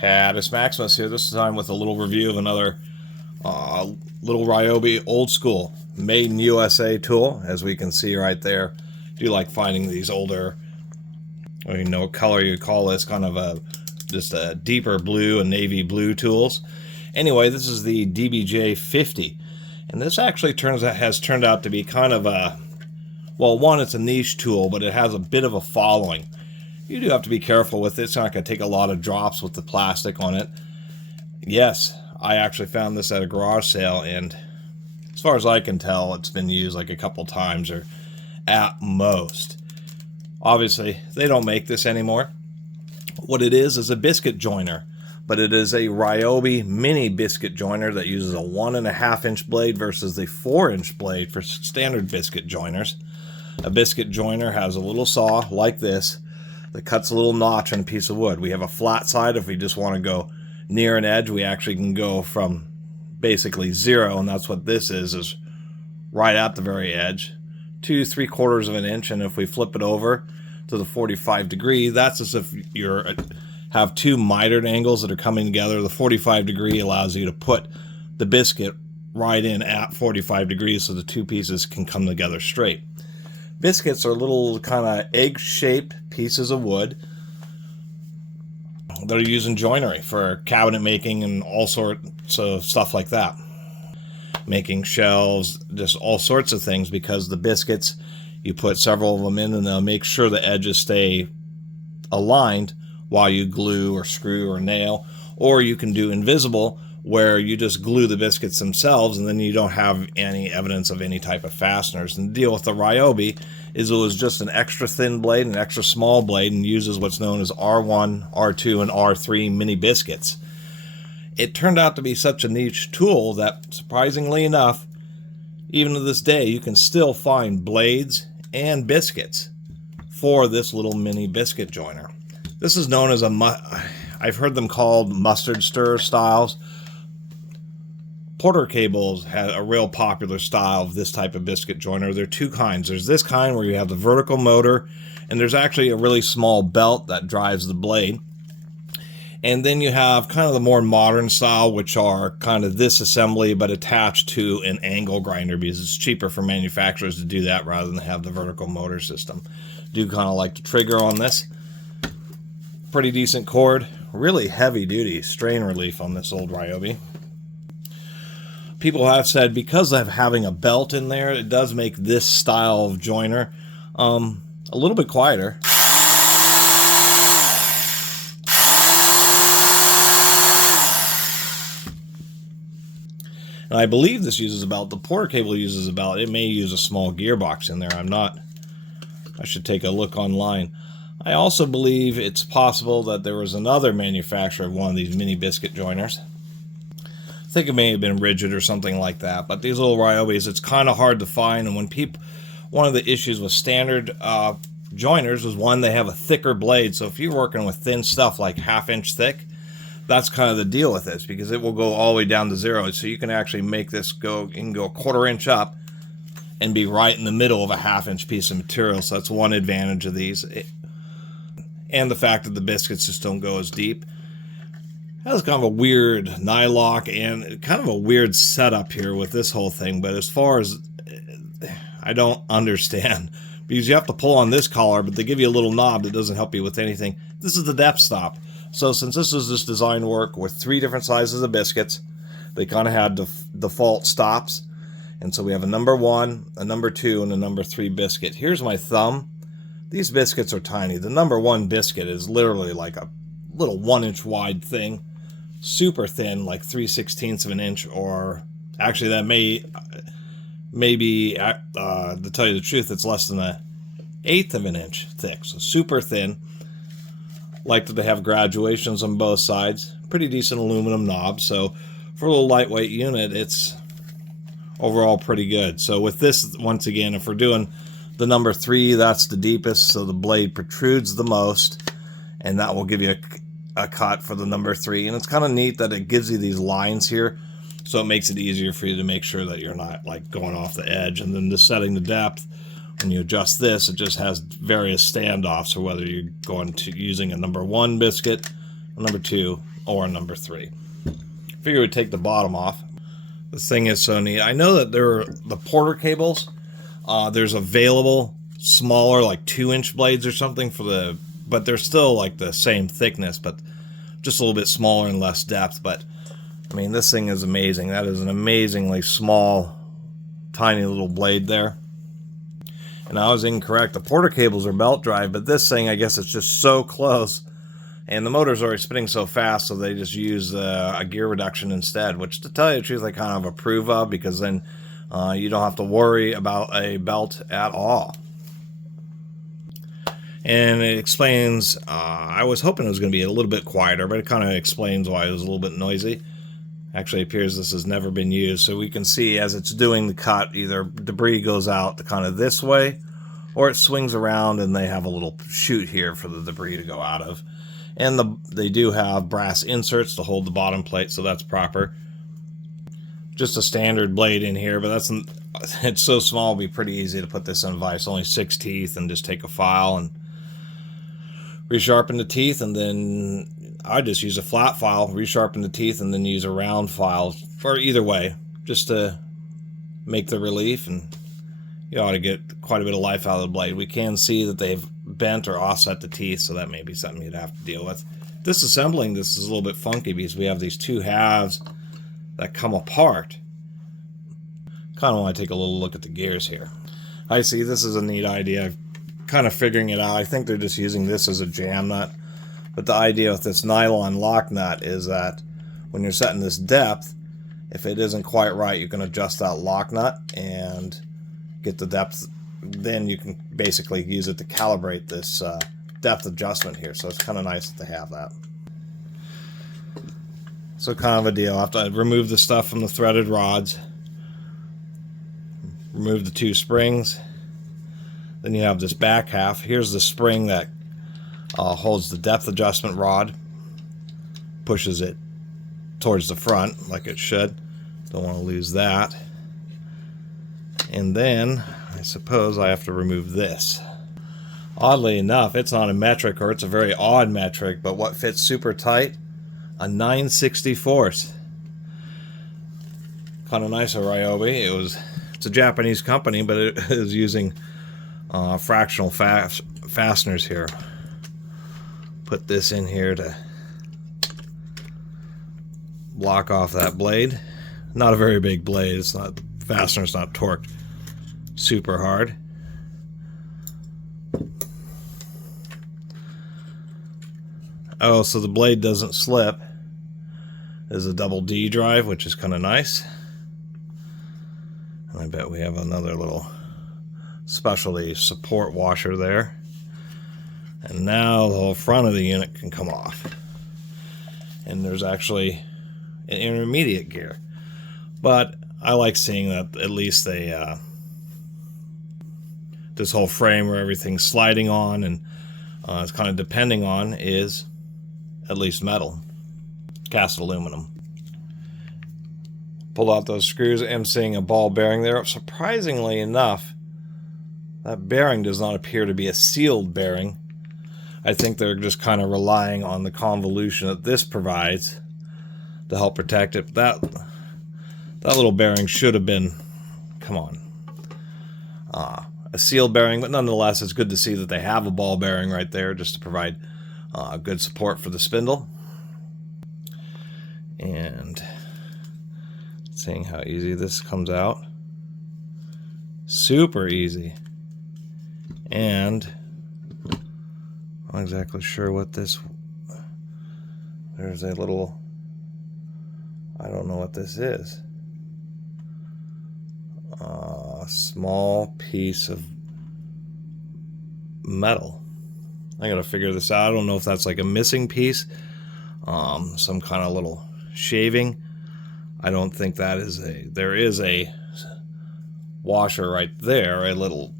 Catus Maximus here, this time with a little review of another little Ryobi old school made in USA tool. As we can see right there, I do like finding these older, I don't even know what color you call this, kind of just a deeper blue and navy blue tools. Anyway, this is the DBJ-50, and this actually has turned out to be kind of a, well, one, it's a niche tool, but it has a bit of a following. You do have to be careful with it. It's not going to take a lot of drops with the plastic on it. Yes, I actually found this at a garage sale, and as far as I can tell, it's been used like a couple times or at most. Obviously, they don't make this anymore. What it is a biscuit joiner, but it is a Ryobi mini biscuit joiner that uses a 1.5 inch blade versus the 4-inch blade for standard biscuit joiners. A biscuit joiner has a little saw like this that cuts a little notch on a piece of wood. We have a flat side. If we just want to go near an edge, we actually can go from basically 0, and that's what this is right at the very edge, to 3/4 of an inch. And if we flip it over to the 45 degree, that's as if you have two mitered angles that are coming together. The 45 degree allows you to put the biscuit right in at 45 degrees so the two pieces can come together straight. Biscuits are little kind of egg-shaped pieces of wood that are used in joinery for cabinet making and all sorts of stuff like that. Making shelves, just all sorts of things, because the biscuits, you put several of them in and they'll make sure the edges stay aligned while you glue or screw or nail. Or you can do invisible, where you just glue the biscuits themselves and then you don't have any evidence of any type of fasteners. And the deal with the Ryobi is it was just an extra thin blade, an extra small blade, and uses what's known as R1, R2, and R3 mini biscuits. It turned out to be such a niche tool that, surprisingly enough, even to this day, you can still find blades and biscuits for this little mini biscuit joiner. This is known as I've heard them called mustard stir styles. Porter cables had a real popular style of this type of biscuit joiner. There are two kinds. There's this kind where you have the vertical motor, and there's actually a really small belt that drives the blade. And then you have kind of the more modern style, which are kind of this assembly but attached to an angle grinder, because it's cheaper for manufacturers to do that rather than have the vertical motor system. Do kind of like the trigger on this. Pretty decent cord. Really heavy duty strain relief on this old Ryobi. People have said because of having a belt in there, it does make this style of joiner a little bit quieter. And I believe this uses a belt. The Porter cable uses a belt. It may use a small gearbox in there. I should take a look online. I also believe it's possible that there was another manufacturer of one of these mini biscuit joiners. I think it may have been Rigid or something like that, but these little Ryobis, it's kind of hard to find. And when one of the issues with standard joiners is, one, they have a thicker blade. So if you're working with thin stuff like 1/2 inch thick, that's kind of the deal with this, because it will go all the way down to 0. So you can actually make this you can go 1/4 inch up and be right in the middle of a 1/2 inch piece of material. So that's one advantage of these. And the fact that the biscuits just don't go as deep. It has kind of a weird nylock and kind of a weird setup here with this whole thing. But as far as, I don't understand, because you have to pull on this collar, but they give you a little knob that doesn't help you with anything. This is the depth stop. So since this is this design work with 3 different sizes of biscuits, they kind of had default stops. And so we have a number 1, a number 2, and a number 3 biscuit. Here's my thumb. These biscuits are tiny. The number 1 biscuit is literally like a little 1 inch wide thing. Super thin, like 3/16 of an inch, or actually that may be, to tell you the truth, it's less than 1/8 of an inch thick. So super thin. Like that they have graduations on both sides. Pretty decent aluminum knob. So for a little lightweight unit, it's overall pretty good. So with this, once again, if we're doing the number 3, that's the deepest, so the blade protrudes the most, and that will give you a cut for the number 3. And it's kind of neat that it gives you these lines here, so it makes it easier for you to make sure that you're not like going off the edge. And then just setting the depth, when you adjust this, it just has various standoffs, or whether you're going to using a number 1 biscuit, a number 2, or a number 3. Figure we'd take the bottom off. This thing is so neat. I know that there are the Porter cables. There's available smaller, like 2-inch blades or something for the, but they're still like the same thickness, but just a little bit smaller and less depth. But I mean, this thing is amazing. That is an amazingly small, tiny little blade there. And I was incorrect. The Porter cables are belt drive, but this thing, I guess it's just so close. And the motor's already spinning so fast, so they just use a gear reduction instead, which, to tell you the truth, I kind of approve of, because then you don't have to worry about a belt at all. And it explains, I was hoping it was going to be a little bit quieter, but it kind of explains why it was a little bit noisy. Actually, it appears this has never been used, so we can see as it's doing the cut, either debris goes out kind of this way, or it swings around and they have a little chute here for the debris to go out of. And they do have brass inserts to hold the bottom plate, so that's proper. Just a standard blade in here, but it's so small, it'll be pretty easy to put this in a vise. Only 6 teeth, and just take a file and resharpen the teeth, and then I just use a flat file, resharpen the teeth, and then use a round file, or either way, just to make the relief, and you ought to get quite a bit of life out of the blade. We can see that they've bent or offset the teeth, so that may be something you'd have to deal with. Disassembling this is a little bit funky because we have these 2 halves that come apart. Kind of want to take a little look at the gears here. I see, this is a neat idea. I'm kind of figuring it out. I think they're just using this as a jam nut. But the idea with this nylon lock nut is that when you're setting this depth, if it isn't quite right, you can adjust that lock nut and get the depth. Then you can basically use it to calibrate this depth adjustment here. So it's kind of nice that they have that. So kind of a deal. I have to remove the stuff from the threaded rods. Remove the 2 springs. Then you have this back half. Here's the spring that holds the depth adjustment rod. Pushes it towards the front like it should. Don't want to lose that. And then I suppose I have to remove this. Oddly enough, it's not a metric, or it's a very odd metric, but what fits super tight? A 9/64. Kind of nice of Ryobi. It's a Japanese company, but it is using fractional fasteners here. Put this in here to block off that blade. Not a very big blade. It's not, fastener's not torqued super hard. Oh, so the blade doesn't slip. There's a double D drive, which is kind of nice. And I bet we have another little specialty support washer there. And now the whole front of the unit can come off. And there's actually an intermediate gear. But I like seeing that at least they this whole frame where everything's sliding on and it's kind of depending on is at least metal, cast aluminum. Pull out those screws. I'm seeing a ball bearing there. Surprisingly enough, that bearing does not appear to be a sealed bearing. I think they're just kind of relying on the convolution that this provides to help protect it. That little bearing should have been, come on, a sealed bearing, but nonetheless, it's good to see that they have a ball bearing right there just to provide good support for the spindle. And seeing how easy this comes out. Super easy. And I'm not exactly sure what this, there's a little, I don't know what this is. A small piece of metal. I gotta figure this out. I don't know if that's like a missing piece, some kind of little shaving. I don't think that is there is a washer right there, a little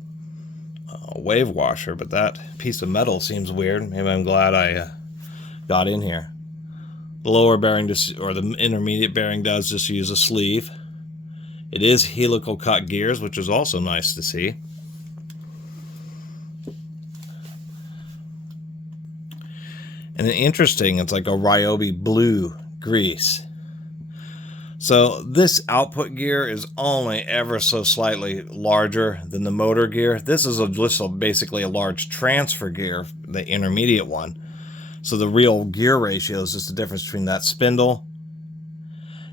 wave washer, but that piece of metal seems weird. Maybe I'm glad I got in here. The lower bearing, or the intermediate bearing, does just use a sleeve. It is helical cut gears, which is also nice to see. And interesting, it's like a Ryobi blue grease. So this output gear is only ever so slightly larger than the motor gear. This is basically a large transfer gear, the intermediate one. So the real gear ratio is just the difference between that spindle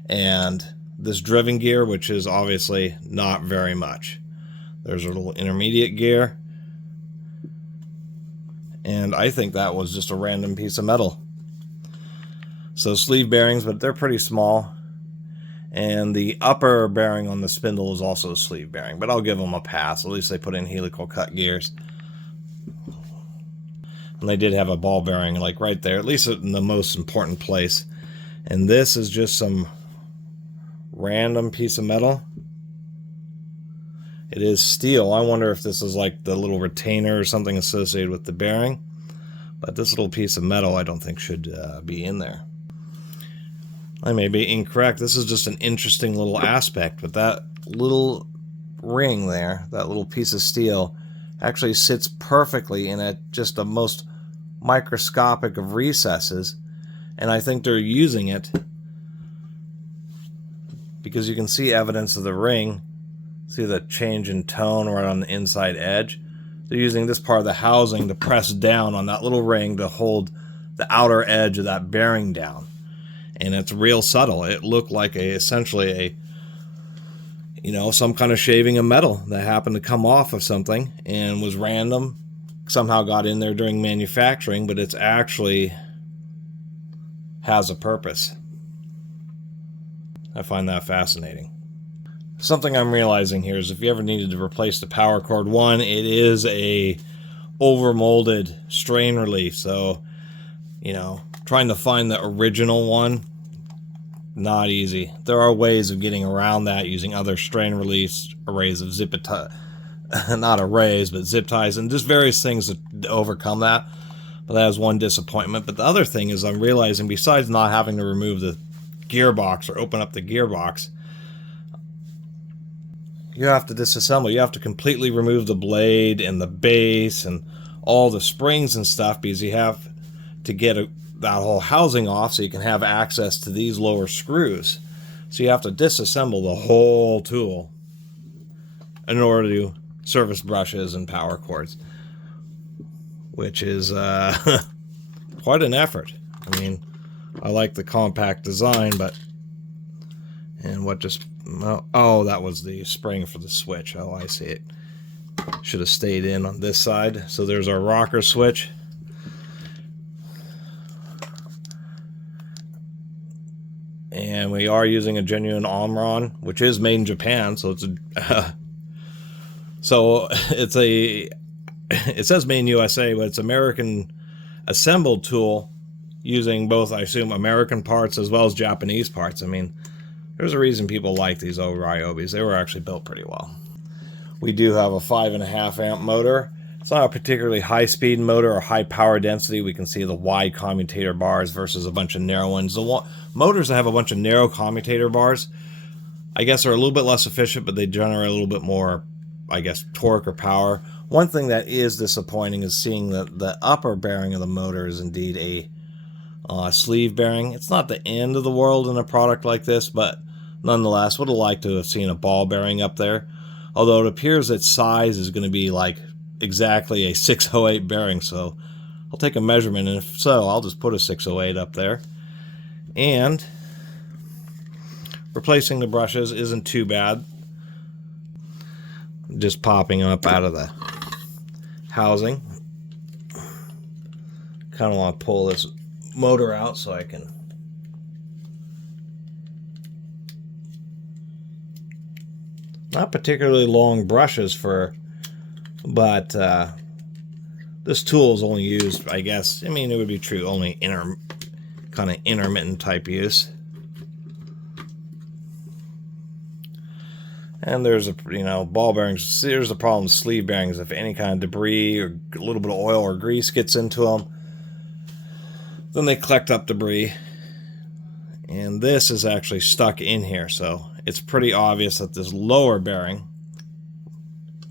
and this driven gear, which is obviously not very much. There's a little intermediate gear. And I think that was just a random piece of metal. So sleeve bearings, but they're pretty small. And the upper bearing on the spindle is also a sleeve bearing, but I'll give them a pass. At least they put in helical cut gears. And they did have a ball bearing like right there, at least in the most important place. And this is just some random piece of metal. It is steel. I wonder if this is like the little retainer or something associated with the bearing. But this little piece of metal I don't think should be in there. I may be incorrect. This is just an interesting little aspect, but that little ring there, that little piece of steel, actually sits perfectly in just the most microscopic of recesses, and I think they're using it because you can see evidence of the ring. See the change in tone right on the inside edge. They're using this part of the housing to press down on that little ring to hold the outer edge of that bearing down. And it's real subtle. It looked like essentially some kind of shaving of metal that happened to come off of something and was random, somehow got in there during manufacturing, but it's actually has a purpose. I find that fascinating. Something I'm realizing here is if you ever needed to replace the power cord, one, it is a overmolded strain relief, so trying to find the original one, not easy. There are ways of getting around that using other strain release arrays of zip not arrays, but zip ties, and just various things to overcome that. But that is one disappointment. But the other thing is I'm realizing, besides not having to remove the gearbox or open up the gearbox, you have to disassemble. You have to completely remove the blade and the base and all the springs and stuff, because you have to get that whole housing off so you can have access to these lower screws. So you have to disassemble the whole tool in order to service brushes and power cords, which is quite an effort. I mean, I like the compact design, but oh, that was the spring for the switch. Oh, I see it. Should have stayed in on this side. So there's our rocker switch. And we are using a genuine Omron, which is made in Japan, so it's it says made in USA, but it's American assembled tool using both, I assume, American parts as well as Japanese parts. I mean, there's a reason people like these old Ryobis. They were actually built pretty well. We do have a 5.5 amp motor. It's not a particularly high-speed motor or high power density. We can see the wide commutator bars versus a bunch of narrow ones. The motors that have a bunch of narrow commutator bars, I guess, are a little bit less efficient, but they generate a little bit more, I guess, torque or power. One thing that is disappointing is seeing that the upper bearing of the motor is indeed a sleeve bearing. It's not the end of the world in a product like this, but nonetheless, would have liked to have seen a ball bearing up there. Although it appears that size is going to be like exactly a 608 bearing, so I'll take a measurement, and if so, I'll just put a 608 up there. And replacing the brushes isn't too bad. Just popping up out of the housing. Kind of want to pull this motor out so I can not particularly long brushes but this tool is only used, I guess, I mean, it would be true, only kind of intermittent type use. And there's ball bearings. Here's the problem with sleeve bearings. If any kind of debris or a little bit of oil or grease gets into them, then they collect up debris. And this is actually stuck in here, so it's pretty obvious that this lower bearing,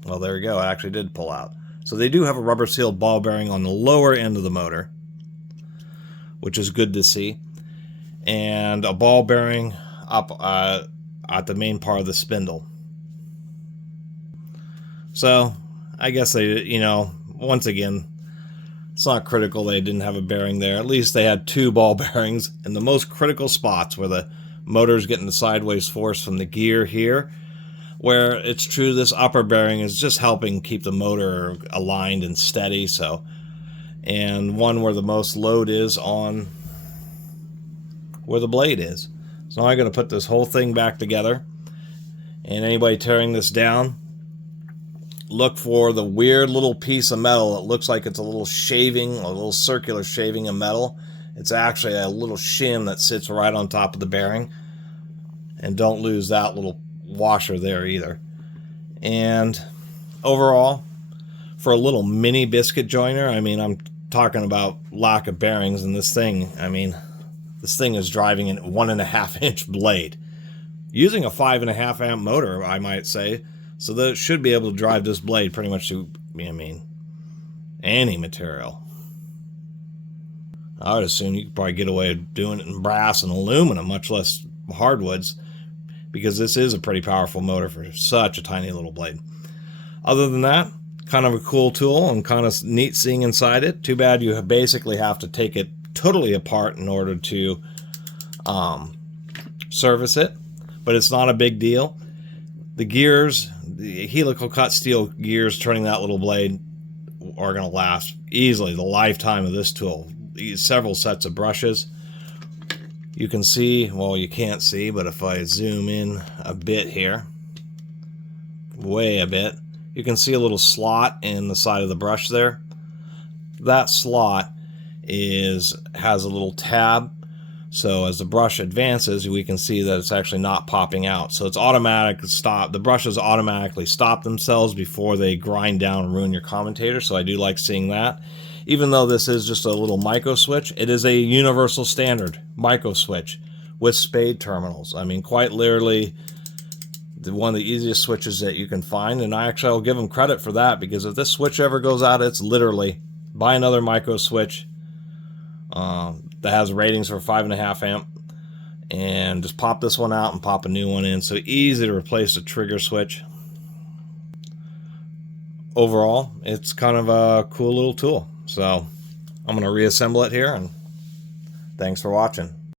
well, there we go, it actually did pull out. So they do have a rubber sealed ball bearing on the lower end of the motor. which is good to see, and a ball bearing up at the main part of the spindle. So I guess they, you know, once again, it's not critical they didn't have a bearing there. At least they had 2 ball bearings in the most critical spots where the motor's getting the sideways force from the gear here, where it's true this upper bearing is just helping keep the motor aligned and steady. So, and one where the most load is on where the blade is. So now I'm going to put this whole thing back together, and anybody tearing this down, look for the weird little piece of metal. It looks like it's a little shaving, a little circular shaving of metal. It's actually a little shim that sits right on top of the bearing. And don't lose that little washer there either. And overall, for a little mini biscuit joiner, I mean, I'm talking about lack of bearings in this thing. I mean, this thing is driving a 1.5-inch blade, using a 5.5 amp motor, I might say. So that it should be able to drive this blade pretty much to, I mean, any material. I would assume you could probably get away with doing it in brass and aluminum, much less hardwoods, because this is a pretty powerful motor for such a tiny little blade. Other than that, kind of a cool tool and kind of neat seeing inside it. Too bad you basically have to take it totally apart in order to service it, but it's not a big deal. The gears, the helical cut steel gears turning that little blade are going to last easily the lifetime of this tool. Several sets of brushes. You can see, well, you can't see, but if I zoom in a bit here, way a bit, you can see a little slot in the side of the brush there. That slot has a little tab, so as the brush advances, we can see that it's actually not popping out. So it's automatic stop. The brushes automatically stop themselves before they grind down and ruin your commentator, so I do like seeing that. Even though this is just a little micro switch, it is a universal standard micro switch with spade terminals. I mean, quite literally, one of the easiest switches that you can find, and I'll give them credit for that, because if this switch ever goes out, it's literally buy another micro switch that has ratings for 5.5 amp, and just pop this one out and pop a new one in. So easy to replace the trigger switch. Overall, it's kind of a cool little tool. So I'm going to reassemble it here, and thanks for watching.